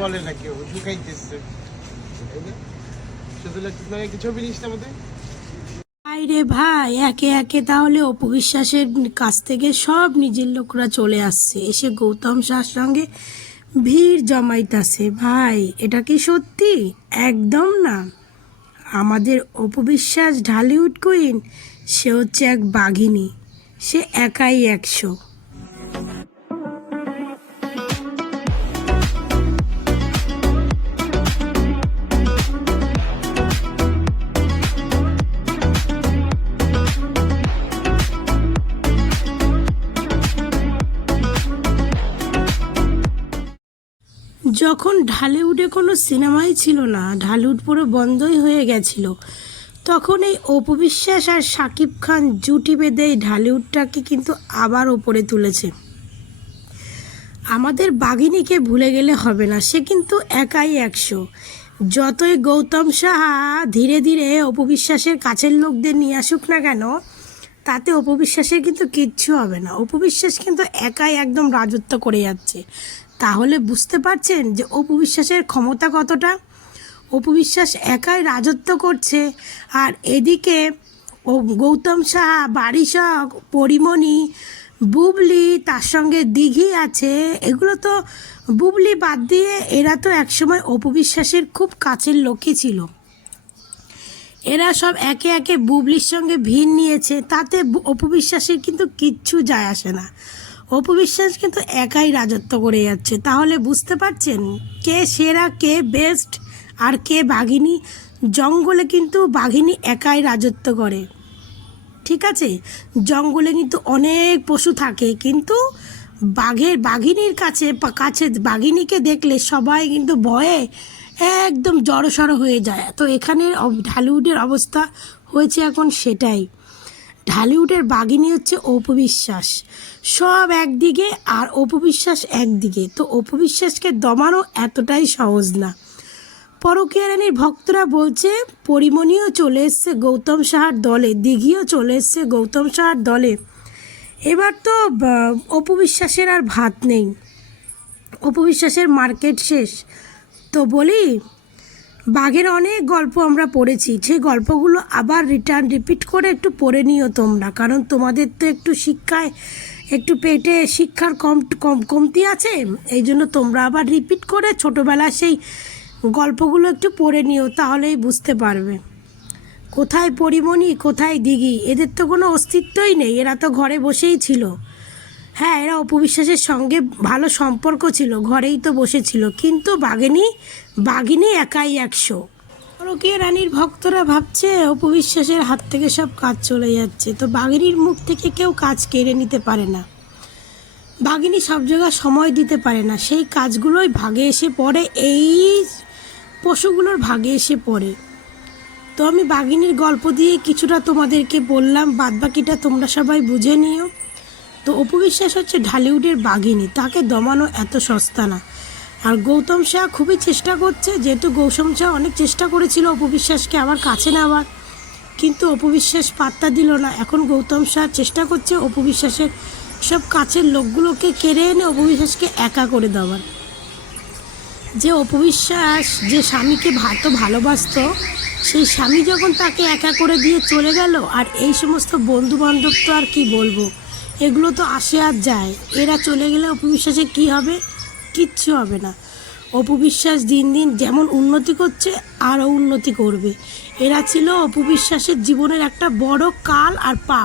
বলে না কেউ শুকাইতেছে। শুধু লাগতেছে না একটা ছবি নিস আমাদের? রে ভাই, একে একে তাহলে অপবিশ্বাসের কাছ থেকে সব নিজের লোকরা চলে আসছে। এসে গৌতম শাহর সঙ্গে ভিড় জমাইতাছে। ভাই, এটা কি সত্যি? একদম না। আমাদের অপবিশ্বাস ঢালিউড কুইন, সে হচ্ছে এক বাঘিনী। সে একাই একশো। যখন ঢালিউডে কোনো সিনেমাই ছিল না, ঢালিউড পুরো বন্ধই হয়ে গেছিল। তখন এই অপবিশ্বাস আর শাকিব খান জুটি বেঁধে এই ঢালিউডটাকে কিন্তু আবার ওপরে তুলেছে। আমাদের বাঘিনীকে ভুলে গেলে হবে না, সে কিন্তু একাই একশো। যতই গৌতম সাহা ধীরে ধীরে অপবিশ্বাসের কাছের লোকদের নিয়ে আসুক না কেন, তাতে অপবিশ্বাসের কিন্তু কিচ্ছু হবে না। অপবিশ্বাস কিন্তু একাই একদম রাজত্ব করে যাচ্ছে। তাহলে বুঝতে পারছেন যে অপবিশ্বাসের ক্ষমতা কতটা? অপবিশ্বাস একাই রাজত্ব করছে। আর এদিকে ও গৌতম সাহা, বারিশক, পরিমণি, বুবলি তার সঙ্গে দিঘি আছে। এগুলো তো বুবলি বাদ দিয়ে এরা তো একসময় অপবিশ্বাসের খুব কাছের লোকই ছিল। এরা সব একে একে বুবলির সঙ্গে ভিড় নিয়েছে। তাতে অপবিশ্বাসের কিন্তু কিচ্ছু যায় আসে না। অপবিশ্বাস কিন্তু একাই রাজত্ব করে যাচ্ছে। তাহলে বুঝতে পারছেন? কে সেরা, কে বেস্ট আর কে বাঘিনী? জঙ্গলে কিন্তু বাঘিনী একাই রাজত্ব করে। ঠিক আছে? জঙ্গলে কিন্তু অনেক পশু থাকে, কিন্তু বাঘের, বাঘিনীর কাছে কাছে বাঘিনীকে দেখলে সবাই কিন্তু ভয়ে একদম জড়সড় হয়ে যায়। তো এখানের ঢালিউডের অবস্থা হয়েছে এখন সেটাই। ঢালিউডের বাগিনী হচ্ছে অপবিশ্বাস সব একদিকে আর অপবিশ্বাস একদিকে। তো অপবিশ্বাসকে দমানো এতটাই সহজ না। পরকীয়া রানীর ভক্তরা বলছে, পরিমণিও চলে এসছে গৌতম সাহার দলে, দিঘিও চলে এসছে গৌতম সাহার দলে। এবার তো অপবিশ্বাসের আর ভাত নেই। অপবিশ্বাসের মার্কেট শেষ। তো বলি বাঘের অনেক গল্প আমরা পড়েছি। সেই গল্পগুলো আবার রিটার্ন রিপিট করে একটু পড়ে নিও তোমরা। কারণ তোমাদের তো একটু শিক্ষায়, একটু পেটে শিক্ষার কম কম, কমতি আছে। এই জন্য তোমরা আবার রিপিট করে ছোটোবেলার সেই গল্পগুলো একটু পড়ে নিও, তাহলেই বুঝতে পারবে। কোথায় পরিমণি, কোথায় দিঘি? এদের তো কোনো অস্তিত্বই নেই। এরা তো ঘরে বসেই ছিল। হ্যাঁ এরা অপবিশ্বাসের সঙ্গে ভালো সম্পর্ক ছিল, ঘরেই তো বসেছিল। কিন্তু বাঘিনী বাঘিনী একাই একশো। রকিয়া রানীর ভক্তরা ভাবছে অপবিশ্বাসের হাত থেকে সব কাজ চলে যাচ্ছে, তো বাঘিনীর মুখ থেকে কেউ কাজ কেড়ে নিতে পারে না। বাঘিনী সব জায়গায় সময় দিতে পারে না, সেই কাজগুলোই ভাগে এসে পড়ে, এই পশুগুলোর ভাগে এসে পড়ে। তো আমি বাঘিনীর গল্প দিয়ে কিছুটা তোমাদেরকে বললাম, বাদবাকিটা তোমরা সবাই বুঝে নিও। তো অপবিশ্বাস হচ্ছে ঢালিউডের বাঘিনী, তাকে দমানো এত সস্তা না। আর গৌতম শাহ খুবই চেষ্টা করছে, যেহেতু গৌতম শাহ অনেক চেষ্টা করেছিল অপবিশ্বাসকে আমার কাছে নেওয়ার। কিন্তু অপবিশ্বাস পাত্তা দিল না। এখন গৌতম শাহ চেষ্টা করছে অপবিশ্বাসের সব কাছের লোকগুলোকে কেড়ে এনে অপবিশ্বাসকে একা করে দেওয়ার। যে অপবিশ্বাস যে স্বামীকে ভাত ভালোবাসতো, সেই স্বামী যখন তাকে একা করে দিয়ে চলে গেল, আর এই সমস্ত বন্ধু বান্ধব তো আর কি বলব? এগুলো তো আসে আর যায়। এরা চলে গেলে অপবিশ্বাসে কি হবে? কিচ্ছু হবে না। অপবিশ্বাস দিন দিন যেমন উন্নতি করছে, আরও উন্নতি করবে। এরা ছিল অপবিশ্বাসের জীবনের একটা বড় কাল আর পা